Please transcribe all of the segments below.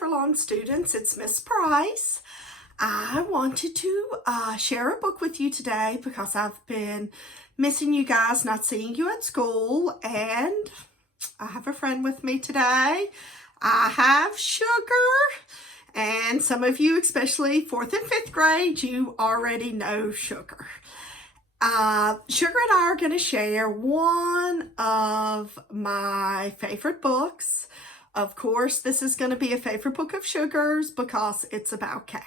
Riverlawn students, it's Miss Price. I wanted to share a book with you today because I've been missing you guys, not seeing you at school, and I have a friend with me today. I have Sugar, and some of you, especially 4th and 5th grade, you already know Sugar. Sugar and I are going to share one of my favorite books. Of course, this is going to be a favorite book of Sugar's because it's about cows.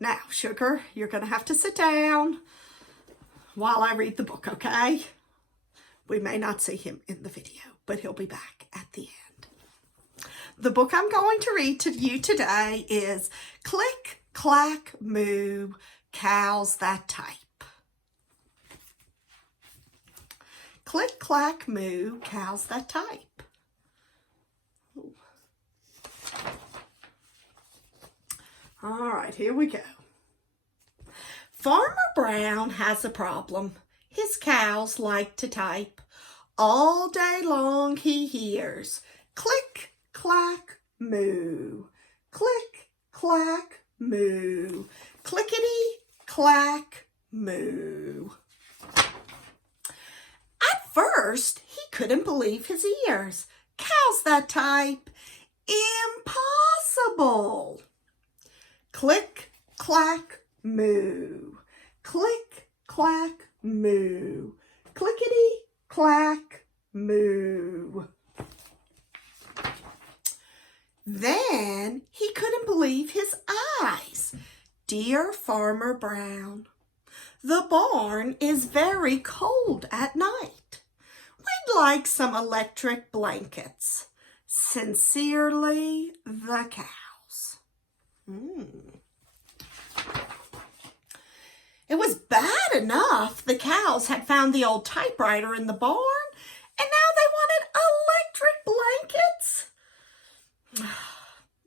Now, Sugar, you're going to have to sit down while I read the book, okay? We may not see him in the video, but he'll be back at the end. The book I'm going to read to you today is Click, Clack, Moo, Cows That Type. Click, clack, moo, cows that type. All right, here we go. Farmer Brown has a problem. His cows like to type. All day long he hears click, clack, moo. Click, clack, moo. Clickety, clack, moo. At first, he couldn't believe his ears. Cows that type? Impossible! Click, clack, moo. Click, clack, moo. Clickety, clack, moo. Then he couldn't believe his eyes. Dear Farmer Brown, the barn is very cold at night. We'd like some electric blankets. Sincerely, the cows. It was bad enough the cows had found the old typewriter in the barn, and now they wanted electric blankets.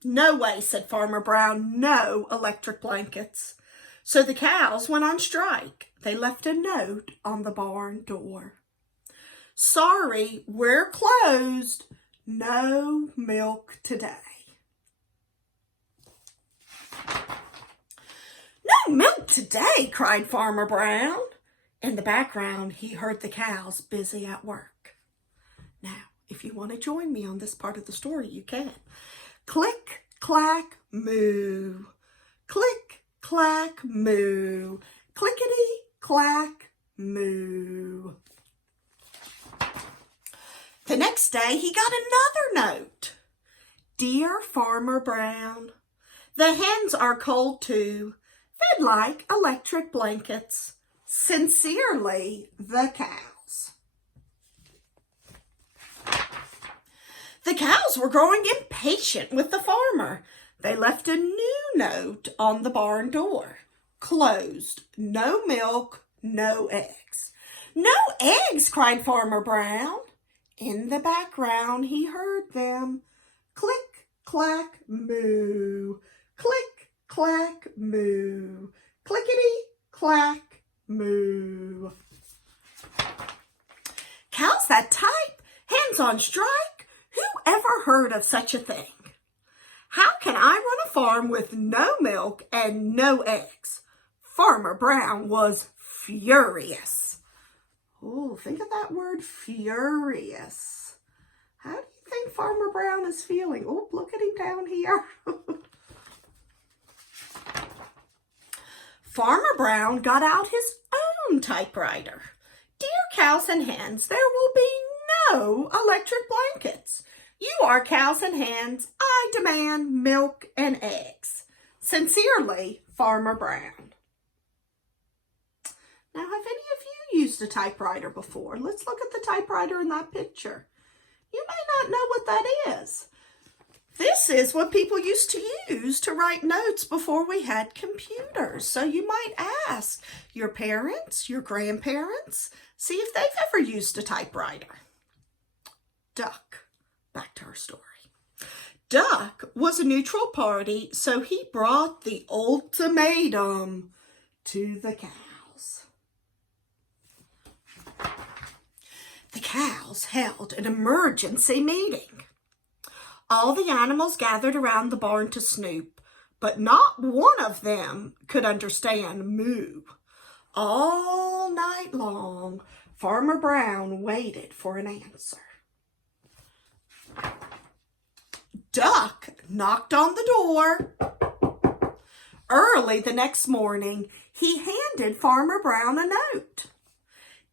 No way, said Farmer Brown, no electric blankets. So the cows went on strike. They left a note on the barn door. Sorry, we're closed. No milk today. No milk today, cried Farmer Brown. In the background, he heard the cows busy at work. Now, if you want to join me on this part of the story, you can. Click, clack, moo. Click, clack, moo. Clickety, clack, moo. The next day, he got another note. Dear Farmer Brown, the hens are cold too. They'd like electric blankets. Sincerely, the cows. The cows were growing impatient with the farmer. They left a new note on the barn door. Closed. No milk, no eggs. No eggs, cried Farmer Brown. In the background, he heard them. Click, clack, moo. Click, clack, moo. Clickety, clack, moo. Cows that type? Hens on strike? Who ever heard of such a thing? How can I run a farm with no milk and no eggs? Farmer Brown was furious. Oh, think of that word, furious. How do you think Farmer Brown is feeling? Oh, look at him down here. Farmer Brown got out his own typewriter. Dear cows and hens, there will be no electric blankets. You are cows and hens. I demand milk and eggs. Sincerely, Farmer Brown. Now, have any of you used a typewriter before? Let's look at the typewriter in that picture. You may not know what that is. This is what people used to use to write notes before we had computers. So you might ask your parents, your grandparents, see if they've ever used a typewriter. Duck. Back to our story. Duck was a neutral party, so he brought the ultimatum to the cows. The cows held an emergency meeting. All the animals gathered around the barn to snoop, but not one of them could understand moo. All night long, Farmer Brown waited for an answer. Duck knocked on the door. Early the next morning, he handed Farmer Brown a note.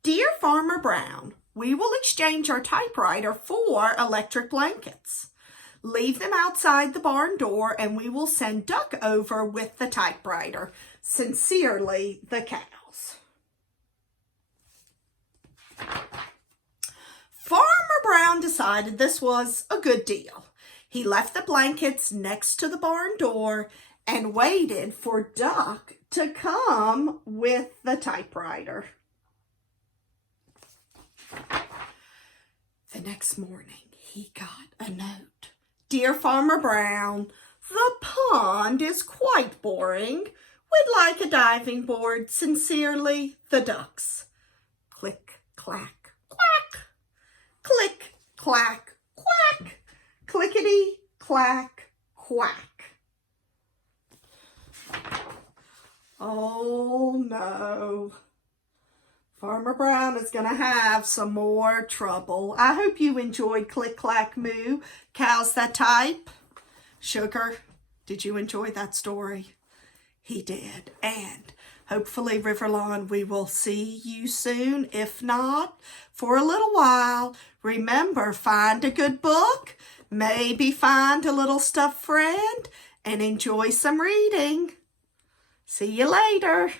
Dear Farmer Brown, we will exchange our typewriter for electric blankets. Leave them outside the barn door and we will send Duck over with the typewriter. Sincerely, the cows. Farmer Brown decided this was a good deal. He left the blankets next to the barn door and waited for Duck to come with the typewriter. The next morning, he got a note. Dear Farmer Brown, the pond is quite boring. We'd like a diving board. Sincerely, the ducks. Click, clack, quack. Click, clack, quack. Clickety, clack, quack. Oh no. Farmer Brown is going to have some more trouble. I hope you enjoyed Click, Clack, Moo, Cows That Type. Sugar, did you enjoy that story? He did. And hopefully, Riverlawn, we will see you soon. If not, for a little while, remember, find a good book, maybe find a little stuffed friend, and enjoy some reading. See you later.